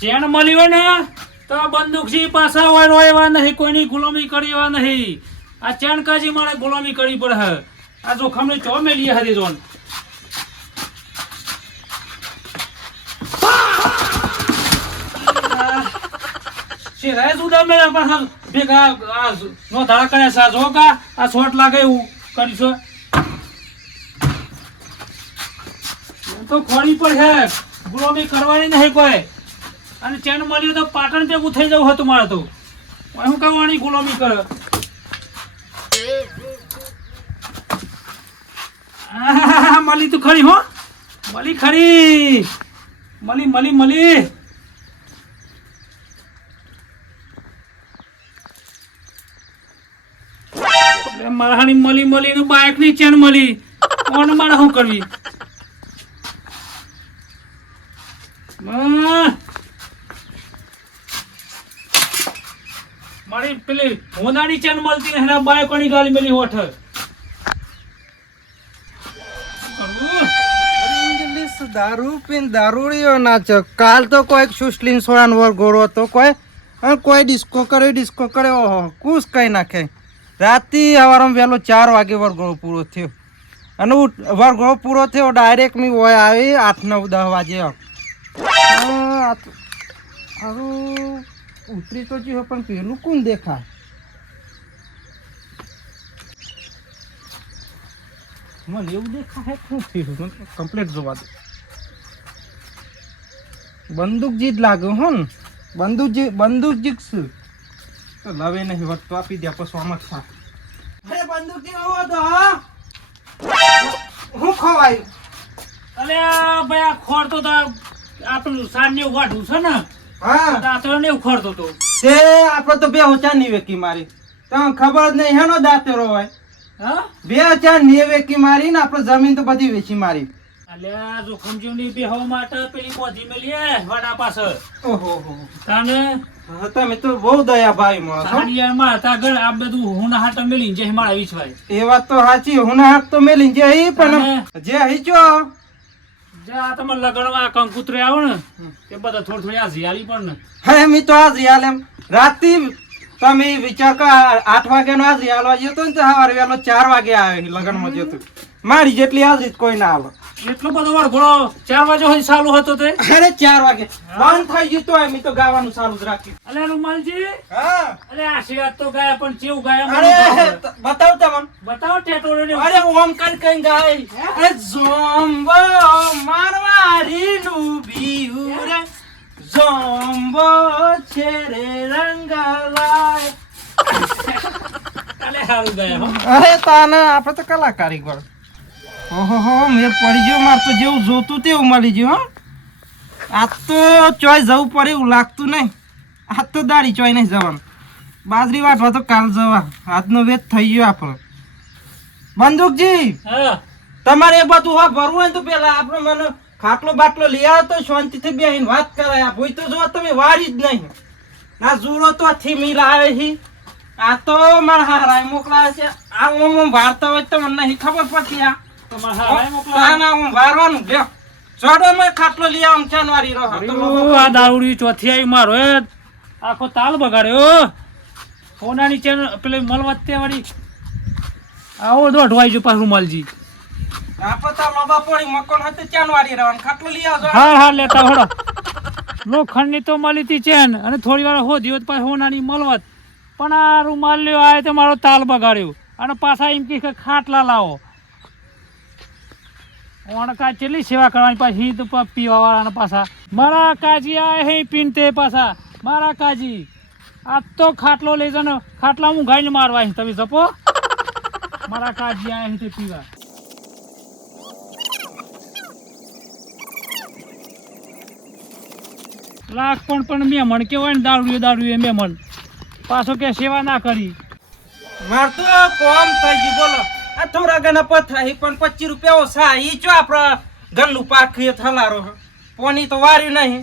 Chain મળી હોય ને તો બંદૂકથી પાછા વાળો એવા નહીં, કોઈની ગુલામી કરી એવા નહીં. આ ચેન કાજી મારે ગુલામી કરવી પડે. આ જોખમની ચો મેલી હતી જોન. શેરાય જુદા મેળા પાછા ભેગા નો ધારા કરે છે. જો કા આ શોટ લાગે એવું કરીશું તો ખોરી પર છે. ગુલામી કરવાની નહીં કોઈ. અને ચેન મળ્યું તો પાટણ ભેગું થઈ જવું હતું મારે તો. હું કહેવાની ગુલામી કરે. મળી તું ખરી હો, મળી ખરી, મળી મળી મળી. મારાની મળી મળી નું બાઇક ની ચેન મળી. કોણ મારે શું કરવી? મારી પેલી હોનાની ચેન મળતી ને એના બાઇકોની ગાડી મેલી હોઠ. દારૂ પીને દારૂડીઓ નાચો. કાલ તો કોઈ સુસ્લીન સોળાનો વર ગોળો હતો, કોઈ ડિસ્કો કર્યો. ઓહો કુશ કઈ નાખે. રાતે સવારમાં વહેલો 4 વાગે વરઘોડો પૂરો થયો અને વરઘોડો પૂરો થયો ડાયરેક્ટ મી હોય આવી 8, 9, 10 વાગે. ઉતરી તો જીવો પણ પેલું કોણ દેખાય? મને એવું દેખાય શું થયું? કમ્પ્લીટ જોવા દે. બંદૂક જીત લાગ્યો હો ને, બંદૂક જીતશું તો લવે નહીં વટ તો આપી દે પછી આમ જ થા. અરે બંદૂક જેવો હતો હું ખવાય. અલે ભાઈ આ ખોરતો તો આપણું સાંજને વાઢું છે ને. હા દાંતરો ને ઉખડતો તો તે આપણે તો બે ઓછા ની વેકી મારી. તમને ખબર જ નહીં હેનો દાંતરો હોય. હા 2 ની વેકી મારી ને આપણે જમીન તો બધી વેચી મારી. અલ્યા જોખમ જીવની બેહવા માટે પેલી બોધી મેલી વાડા પાછળ. ઓહો હો તાને તમે તો બહુ દયા ભાઈ માણસ. સાડિયામાં હતા ઘર આ બધું હુના હાટ મેલી જે મારા વિછવાય. એ વાત તો સાચી. હુના હાથ તો મેલી જે હી પણ જે હી ચો જા તમે લગનમાં કંકુતરે આવો ને તે બધા થોડી આ ઝિયાલી પણ ને. હે મી તો આ રિયાલ એમ રાતે તમે વિચાર કર 8 વાગ્યાનો આ રિયાલ વાગ્યો તો ને સવારે વહેલો 4 વાગે આવે લગનમાં જતો. મારી જેટલી હાજરી કોઈ ના આવે. એટલો બધો વાર ઘોડો 4 વાગે હોય ચાલુ હતો તે. અરે 4 વાગે બંધ થઈ ગયું તો મી તો ગાવાનું ચાલુ જ રાખ્યું. અલે રૂમાલજી હા અલે આશીર્વાદ તો ગાયા પણ કેવું ગાયા અરે બતાવ તમને. બતાવો ટેટોરે ને. અરે ઓમ કઈ ગાય. અરે ઝોમ્બો મારવારી નું બીઉરે ઝોમ્બો છેરે રંગલાય. અલે હારું ગાયા હો. અરે તાને આપણે તો કલાકારી ગળ. ઓહો હો મેં પડી ગયો. માર તો જેવું જોતું તેવું મળી ગયું. હો આ તો ચોય જવું પડે એવું લાગતું નહીં. આ તો દાડી ચોય નહીં જવાનું. બાજરી વાટવા તો કાલ જવા. આજનો વેત થઈ ગયો આપણો. બંદૂકજી હા તમારે એ બધું હા ભરવું હોય તો પેલા આપણે મને ખાટલો બાટલો લઈ આવો તો શાંતિથી બેહીને વાત કરાય. ભૂઈ તો જો તમે વારી જ નહીં. ના જુડો તો થી મિલા આવે છે. આ તો મારા હારાય મોકલાવે છે. આ ઓમ વાર્તા હોય તો મને નહીં ખબર પડતી. આ તમારા હારાય મોકલાવે. ના હું વારવાનું લ્યો. જોડો મેં ખાટલો લઈ આવું ચાનવારી રહો. આ દારૂડી ચોથી આવી મારો એ આખો તાલ બગાડ્યો. સોનાની ચેન પેલી મલવત્તે વાળી આવો દોઢવાઈ જો પાછું રૂમાલજી. આપણે તો લોબા પડી મકોન હતો ચાનવારી રહેવાનું. ખાટલો લઈ આવજો. હા લેતા હડો. લોખંડની તો મળી હતી ચેન અને થોડી વાર હોધી પાછી સોનાની મલવત. પણ આ રૂમાલ લ્યો આ તો મારો તાલ બગાડ્યો. અને પાછા એમ કે ખાટલા લાવો. ઓણકા ચેટલી સેવા કરવાની પાછી તો પીવા વાળાના પાછા. મારા કાજી આ હે પીનતે પાછા મારા કાજી. આ તો ખાટલો લઈ જાને ખાટલા હું ગાઈને મારવા તમે જપો. મારા કાજી આ હે તે પીવા. લાખ પણ મહેમાન કેવાય ને દારૂ એ મહેમાન પાછો કે સેવા ના કરી. માર તો કોમ થઈ ગયું બોલો. આ થોડા ઘણા પથરાઈ પણ 25 રૂપિયા ઓછા. ઈ ચો આપણા ઘરનું પાક થલારો. પોની તો વાર્યું નહીં.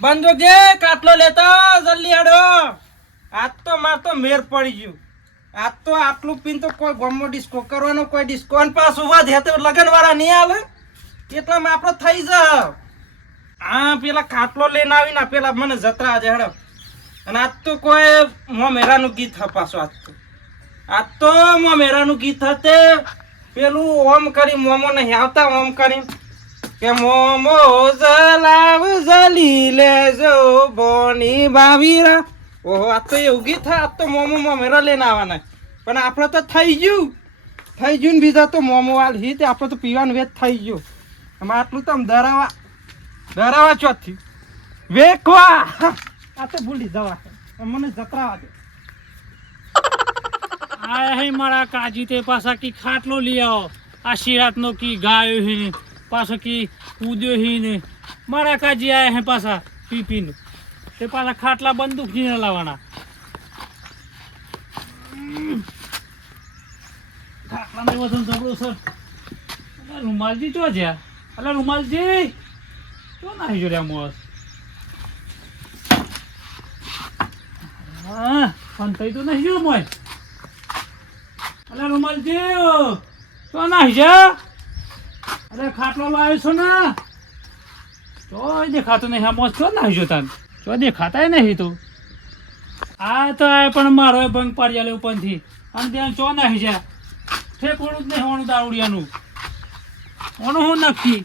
બંદૂક જે કાટલો લેતો જલ્દી હેડો. આજ તો માર તો મેર પડી ગયું. આજ તો આટલું પીન તો કોઈ ગમો ડિસ્કો કરવાનો કોઈ ડિસ્કો અને પાછું વાદ હે તો લગન વાળા નહીં આવે એટલામાં આપણે થઈ જાવ. આ પેલા ખાટલો લઈને આવીને પેલા મને જતરા આજે હેડો. અને આજ તો કોઈ મોમેરાનું ગીત પાછું આજ તો મોમેરાનું ગીત હતે. પેલું ઓમ કરી મોમો નહીં આવતા ઓમ કરી કે મોમો જલાવ જલી લેજો બોની બાવીરા. ઓહો આ તો એવું ગીત આજ તો મોમો મોમેરા લઈને આવવાના. પણ આપણે તો થઈ ગયું ને બીજા તો મોમો વાલ હી તે આપણે તો પીવાનું વેચ થઈ ગયું. આમાં આટલું તો આમ ડરાવા ચોથી વેકવા આ તો ભૂલી જવા મને જતરાવા દે. આય હે મારા કાજી તે પાછા કી ખાટલો લઈ આવો. આશીર્વાદ નો કી ગાયો હી ને પાછો કી કૂદ્યો હી ને મારા કાજી આયા હે પાછા પીપીને તે પાછા ખાટલા બંદૂક થી લાવવાના. ખાટલા ને વજન જબરું સર. રૂમાલજી ચો છે? અલા રૂમાલજી ચો નાહી જો રે મોસ. હા પણ તઈ તો નહીં જો મોય. અલા રૂમાલજી ચો નાહી જા. અરે ખાટલો લાવ્યો છો ને તો દેખાતો નહીં. મોસ ચો નાહી જો તાન ચો દેખાતા નહીં તું. આ તો આ પણ મારો ભંગ પાડી આલે ઉપરથી અને ત્યાં ચો નાહી જા. ઠેકોણું જ નહીં હોવાનું દારૂડિયાનું. ઓનું હું નક્કી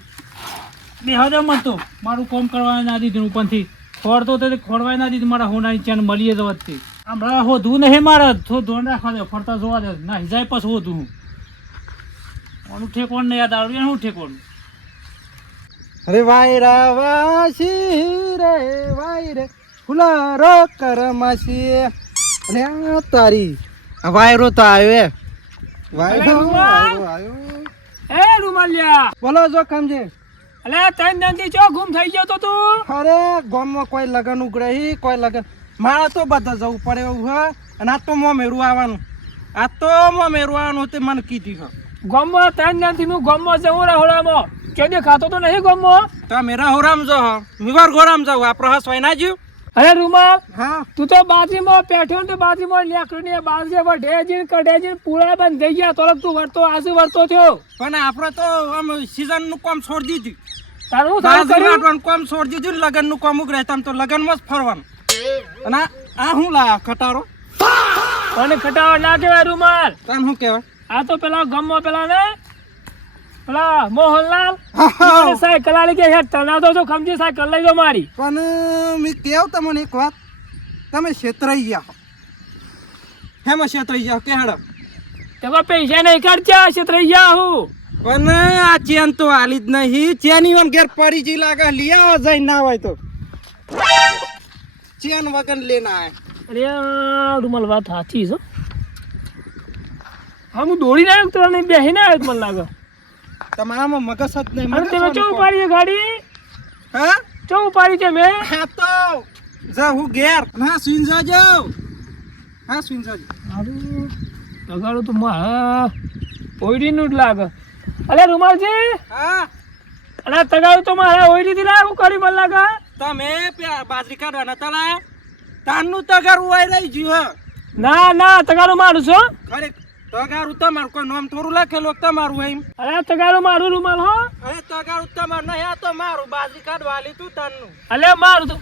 બેહદે મત તો મારું કામ કરવા ના દીધું. ઉપરથી ખોડતો તો ખોડવાય ના દીધું. મારા હોનાની ચેન મળીએ જવાથી હમણાં હોધું નહીં મારે થોડું ધોન રાખવા દે. ફરતા જોવા દે ના હિજાય પછી હોધું હું ઓનું ઠેકોણ નહીં. આ દારૂડિયાનું ઠેકોણ. અરે વાયરા વાસી રે વાય રે ફુલારો કરમાસી. અરે આ તારી આ વાયરો તો આવ્યો. વાયરો આવ્યો. એ રૂમાલિયા બોલો જો સમજે. અલે તન દંતી ચો ગુમ થઈ ગયો તો તું? અરે ગામમાં કોઈ લગન ઉગડે કોઈ લગન મારે તો બધા જવું પડે એવું હે. અને આ તો મોમેરું આવવાનું. આ તો મોમેરું આવવાનું તે મને કીધું છે. ગામમાં તન દંતી નું ગામમાં જવું રાહોડામાં કે દેખાતો તો નહીં ગામમાં. તો મેરા હોરામ જો મિવાર ગોરામ જાવ આપણે હસવાય ના જ્યું. અરે રૂમાલ હા તું તો બાજરીમાં બેઠો ને તો બાજરીમાં લેકડી બાજરી વઢેજીને કઢેજીને પૂરા બંધ થઈ ગયા. તો તું વળતો આજુ વળતો થયો. પણ આપણે તો આમ સીઝન નું કામ છોડી દીધું. તારું સારું કર્યું. કામ છોડી દીધું ને લગન નું કામ ઉગરે તમ તો લગન માં જ ફરવાનું. અને આ હું લા ખટારો અને ખટાવા ના કહેવાય રૂમાલ. તને શું કહેવાય? આ તો પેલા ગામમાં પેલા ને પેલા મોહનલાલ સાયકલ આલી કે હેડ તનાતો છો ખમજી સાયકલ લઈ જો મારી. પણ મેં કેવ તમને એક વાત તમે છેતરાઈ ગયા. હેમાં છેતરાઈ ગયા કે હેડો તેમાં પૈસા નહીં ખર્ચા છેતરાઈ ગયા હું. પણ આ ચેન તો હાલી જ નહીં. ચેની વન ઘેર પડી જી લાગે લઈ આવો જઈ ના હોય તો ચેન વગર લેના આય. અરે રૂમાલ વાત સાચી છે. હા હું દોડીને આવ્યો તો નહીં બેસીને આવ્યો મને લાગે. તમારામાં મગજ જ નહીં. અને તમે ચો ઉપાડી છે ગાડી? હા ચો ઉપાડી છે મેં? હા તો જા હું ઘેર. હા સુઈન જાજો. હા સુઈન જાજો. મારું તગાડું તો મારા ઓઈડીનું જ લાગે. અલે રૂમાલજી હા અરે તગાડું તો મારા ઓઈડીથી લાવું કરી મને લાગે. તમે બાજરી કાઢવાના તલા તાનનું તગારું વાય રહી ગયું. ના ના તગાડું મારું છો. અરે તગારું તમારું કોઈ નામ થોડું લખેલું તમારું એમ. અરે તગાડું મારું રૂમાલ હો. અરે તગારું તમારું નહીં. આ તો મારું બાજરી કાઢવા આલી તું તાનનું. અલે મારું તો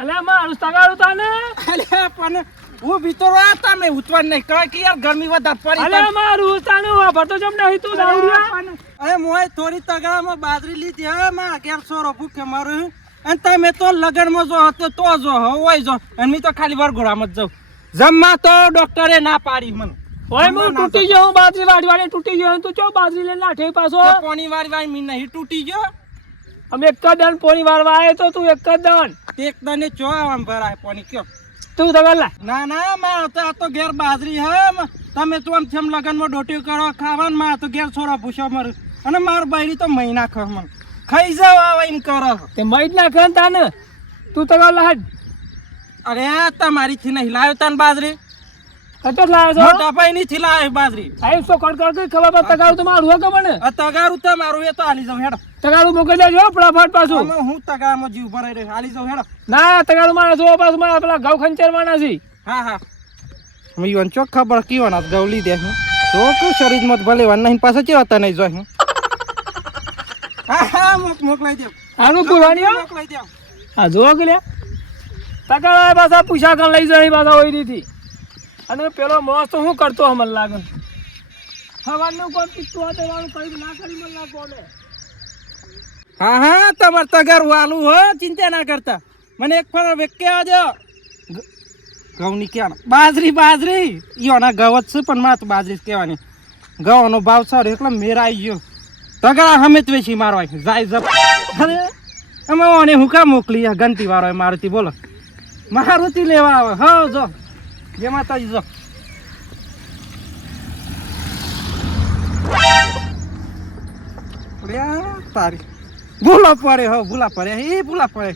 અલે મારું તગાડું તાને. અલે પણ હું ભીતર આ તમે ઉતવાન નહીં કહે કે યાર ગરમી વધારે પડી. અલે મારું તાને વાપરતો જમ નહીં તું દારૂડિયા. અરે મોય થોડી તગારામાં બાજરી લીધી હે મારા ઘેર સોરો ભૂખે મારું. અને તમે તો લગનમાં જો હતો તો જો હોય જો. અને મેં તો ખાલી વરઘોડામાં જ જાઉં. જમવા તો ડોક્ટરે ના પાડી મને. ઓય હું તૂટી ગયો બાજરી વાડી તૂટી ગયો. તું ચો બાજરી લઈને નાઠે પાછો. પોણી વાળી મી નહીં તૂટી ગયો. અમે એક જ દન પોણી વારવા આવ્યો તો તું એક જ દન. એક દને ચો આમ ભરાય પોણી કયો. તું તગાડ લા. ના ના મારો તો આ તો ઘેર બાજરી હે. તમે તો આમ થેમ લગનમાં ડોટી કરો ખાવાનું. મારે તો ઘેર છોરા ભૂસો મર. અને માર બૈરી તો મહિના ખર મને ખાઈ જાવ આવા એમ કરો. તે મઈજ ના ખન તાને તું તગાડ લા. અરે તમારી થી નહીં લાવ્યો તાન બાજરી. કટક લાવ્યો છો? મોટા ભાઈ ની થી લાવ્યો બાજરી. આઈ સો કડ કડ ખબર પર તગાડું તો મારું હો કે મને. આ તગારું તમારું એ તો હાલી જાવ હેડો. તગાડું મોકલી દેજો ફટાફટ પાછું. અમે હું તગારામાં જીવ ભરાઈ રહ્યો હાલી જાવ હેડો. ના તગાડું મારા જો પાછું મારા પેલા ઘઉં ખંચર માના છે. હા હા મીવન ચોક ખબર કીવાના ગવલી દે હું તો કે શરીર મત ભલે વન નહીં પાછા કેવા તને જો હું હા મોકલાઈ દો. આનું પુરાણી મોકલાઈ દો. હા જો કે તગાળા પાછા પૂછા કણ લઈ જાય પાછા હોય રીથી અને પેલો મોસ તો શું કરતો મને લાગે સવારનું કોણ પીતું હતું વાળું કઈ ના કરી મને ના કોને હા તમારે તગાર વાલું હો ચિંતા ના કરતા મને એક ફર વેકે આવજો ઘઉંની ક્યાં બાજરી ઈઓના ઘઉં જ છે પણ મારે તો બાજરી જ કહેવાની ઘઉંનો ભાવ સારો એટલે મેરા આવી ગયો તગાર હમે જ વેચી મારવા જાય જપ અરે એમાં ઓને હું કામ મોકલી ઘંટી વાળો મારુતિ બોલો મારુતિ લેવા આવે હ જો જે માતાજી જો તારી ભૂલા પડે હો ભૂલા પડે એ ભૂલા પડે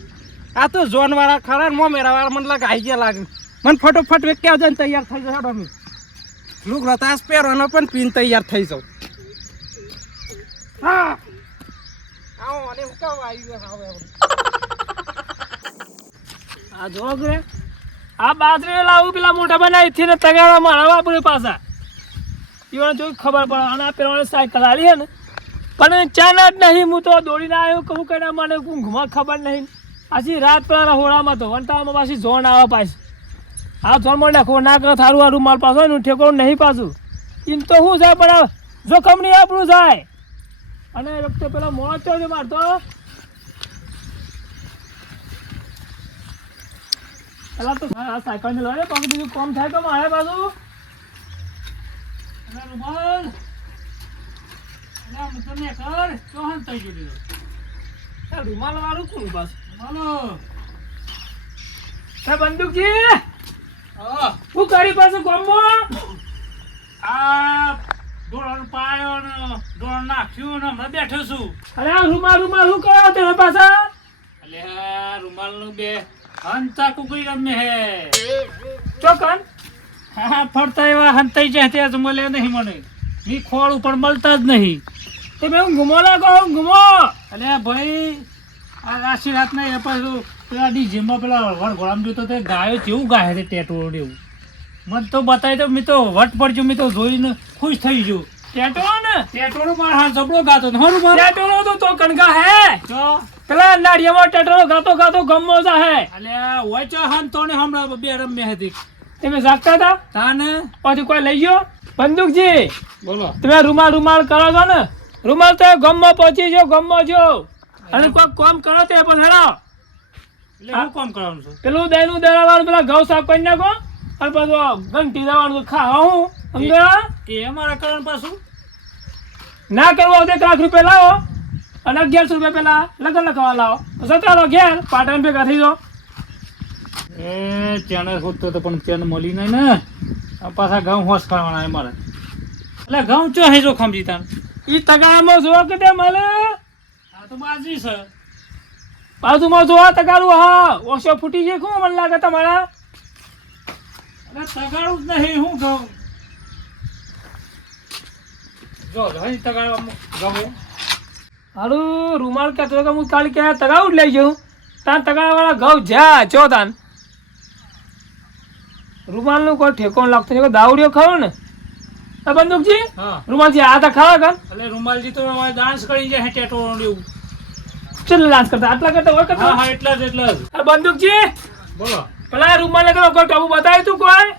આ તો ઝોન વાળા ખરા ને મોમેરા વાળા મને લાગે આઈ ગયા લાગે મને ફટોફટ વેકી આવજો ને તૈયાર થઈ જશે અમે લુગડો તાસ પહેરવાનો પણ પીને તૈયાર થઈ જાવ હા આવો અને હું કાવ આવ્યું હવે આ જો કે આ બાજરી લાવું પેલા મોટા બનાવી થી ને તગાળા મારા આપણે પાછા ઈવન જો ખબર પડે અને આ પેલા સાયકલ આલી હે ને પણ ચાના જ નહીં હું તો દોડીને આવ્યો કહું કે મને ઊંઘમાં ખબર નહીં આછી રાત પેલા હોળામાં તો વંટામાં પાછી ઝોન આવે પાછી આ ઝોનમાં નાખો ના કરે થારું આ રૂમાલ પાછો એનું ઠેકો નહીં પાછું એમ તો શું જાય પણ જોખમ નહીં આપણું જાય અને એ વખતે પેલા મોત તો મારતો પેલા તો સાયકલ ને લડે પાછું બીજું કોમ થાય તો મારે પાછું રૂમાલ રૂમાલ વાળું કોણ બસ બંદૂકજી શું કરી પાછું કોમમાં આ ડોળણ પાયો ને ડોળણ નાખ્યું ને હમણાં બેઠો છું. અરે આ રૂમાલ શું કરાવો તમે પાછા એટલે રૂમાલ નું બે હંતા કુકડી રમે હે ચોકન હા ફરતા એવા હંતાઈ જાય ત્યાં જ મળે નહીં મને મી ખોળ ઉપર મળતા જ નહીં. તમે હું ઘૂમો લાગો ઘૂમો એટલે ભાઈ આ આશી રાત નહીં એ પાછું પેલા ડીજેમાં પેલા વડઘોડામાં જોતો તે ગાયો કેવું ગાય છે ટેટોળ એવું મને તો બતાવી તો મેં તો વટ પડજો મેં તો જોઈને ખુશ થઈ ગયો. ટેટો ને ટેટોળો મારો હા જબડો ગાતો ને હરું મારો ટેટો તો કણગા હે તો પેલા નાળિયામાં ટેટો ગાતો ગમો જા હે એટલે હોય છે હંતો ને હમણાં બે રમે હતી તમે જાગતા હતા તાને પછી કોઈ લઈ ગયો બંદૂકજી બોલો તમે રૂમાલ કરો છો ને રૂમાલ તો ગમમાં પહોંચી જો ગમમાં જો અને કોઈ કામ કરો તે પણ હેડો એટલે હું કામ કરવાનું છું પેલું દહીંનું દળાવાનું પેલા ઘઉં સાફ કરી નાખો અને પાછું ઘંટી દેવાનું ખાવા હું સમજ્યા એ અમારા કારણ પાછું ના કરવો હોય તો 1 લાખ રૂપિયા લાવો અને 1100 રૂપિયા પેલા લગન લખવા લાવો સતારો ઘેર પાટણ ભેગા થઈ જાઓ એ ચેનલ ખોદતો તો પણ ચેન મળી નહીં ને આ પાછા ઘઉં હોશ કરવાના એ મારે એટલે ઘઉં ચો હે જો ખમજી તાન ઈ તગારામાં જોવા કે તે મળે આ તો બાજી છે બાજુમાં જોવા તગારું હા ઓછો ફૂટી જાય શું મને લાગે તમારા એટલે તગાડું જ નહીં હું ઘઉં જો અહીં તગાડવા ઘઉં હારું રૂમાલ કહેતો કે હું કાલે કે તગારું જ લઈ જાઉં તાન તગારાવાળા ઘઉં જા ચો તાન રૂમાલનું કોઈ ઠેકોણ લાગતું નહીં દાવડીઓ ખાવો ને બંદૂકજી હા રૂમાલજી આ તા ખાવા કર એટલે રૂમાલજી તો ડાન્સ કરી જાય ટેટો એવું ચલ ડાન્સ કરતા આટલા કરતા હોય હા કરતા હા એટલે જ બંદૂકજી બોલો પેલા રૂમાલે તો કોઈ ટબુ બતાવ્યું તું કોઈ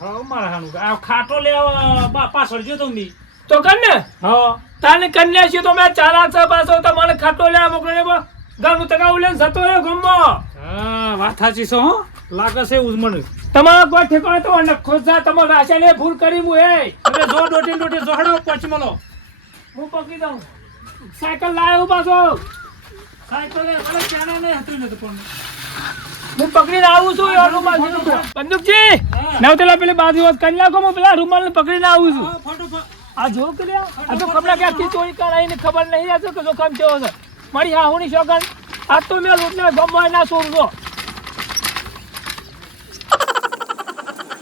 હા મારા હાનું આ ખાટો લેવા પાછળ જો તમે તો કર ને હા તાને કન્યા છે તો મેં 4 લાખ પાછો તમારે ખાટો લેવા મોકલે ગામનું તગાવું લઈને જતો રહ્યો ગમો હા વાત સાચી છે હો લાગે છે એવું જ મને તમારા કોઈ ઠેકાણે તો નખો જા તમારા રાશાને ભૂલ કરી હું એ એટલે જો ડોટી જોહડો પચમલો હું પકડી દઉં સાયકલ લાવ્યો પાછો સાયકલ એ ભલે ચાલે નહીં હતું ને તો પણ હું પકડીને આવું છું એ રૂમાલ બંદૂકજી નવતેલા પેલી બાજુ કરી નાખો હું પેલા રૂમાલને પકડીને આવું છું હા ફટોફટ આ જો કે આ તો કપડા ક્યાંથી ચોરી કરાવીને ખબર નહીં આ તો કે જોખમ કેવો છે મારી હાહુની શોગન આ તો મેં લૂંટને ગમવા ના છોડું છો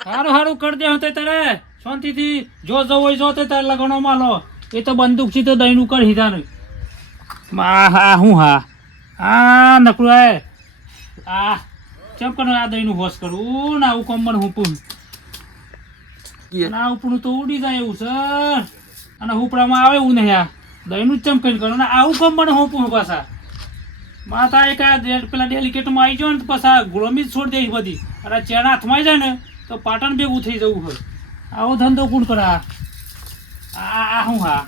હારું કરી દે હોતે તારે શાંતિથી જો જવું હોય જો તે તારે લગણો માલો એ તો બંદૂક થી તો દહીંનું કરી તારે હા હું હા આ નકરું હે આ ચમ કર આ દહીંનું હોશ કરું ને આવું કોમ મને હુપું ના ઉપડું તો ઉડી જાય એવું છે અને હુપડામાં આવે એવું નહીં આ દહીંનું જ ચમકીને કરો ને આવું કમ મને હું પૂછું પાછા માતા એક આ પેલા ડેલિકેટમાં આવી જાવ ને તો પાછા ગુલામી જ છોડી દઈશ બધી અને ચેન હાથમાં જાય ને તો પાટણ ભેગું થઈ જવું હોય આવો ધંધો કોણ કરે આ હું હા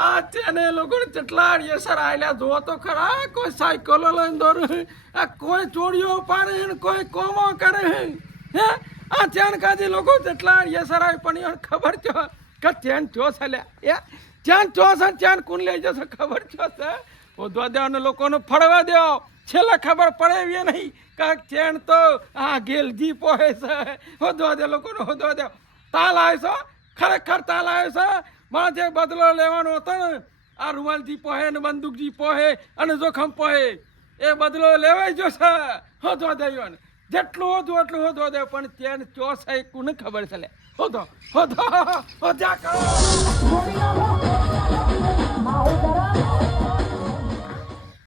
આ તેને લોકોને કેટલા અડિયસર આયલા જો તો ખરા કોઈ સાયકલો લઈને દોરે આ કોઈ ચોરીઓ પાડે ને કોઈ કોમો કરે હે આ ચેન કાજી લોકો કેટલા અડિયસર આવે પણ યાર ખબર છે કે ચેન ચો ચાલ્યા એ ચેન ચો છે ચેન કોણ લઈ જશે ખબર છે હોદવા દેવાને લોકોને ફળવા દો છેલ્લે ખબર પડે એવી નહીં કે ચેન તો આ ગેલજી પોહે છે હોદવા દે લોકોને હોદવા દે તાલ આવે છે ખરેખર તાલ આવે છે માં જે બદલો લેવાનો હતો ને આ રૂમાલજી પોહે ને બંદૂકજી પોહે અને જોખમ પોહે એ બદલો લેવાઈ જશે હોદવા દેવો ને જેટલું હોતું એટલું હોદવા દે પણ તેને ચોસ કોને ખબર છે લે હોદો હોદો હોદ્યા કરો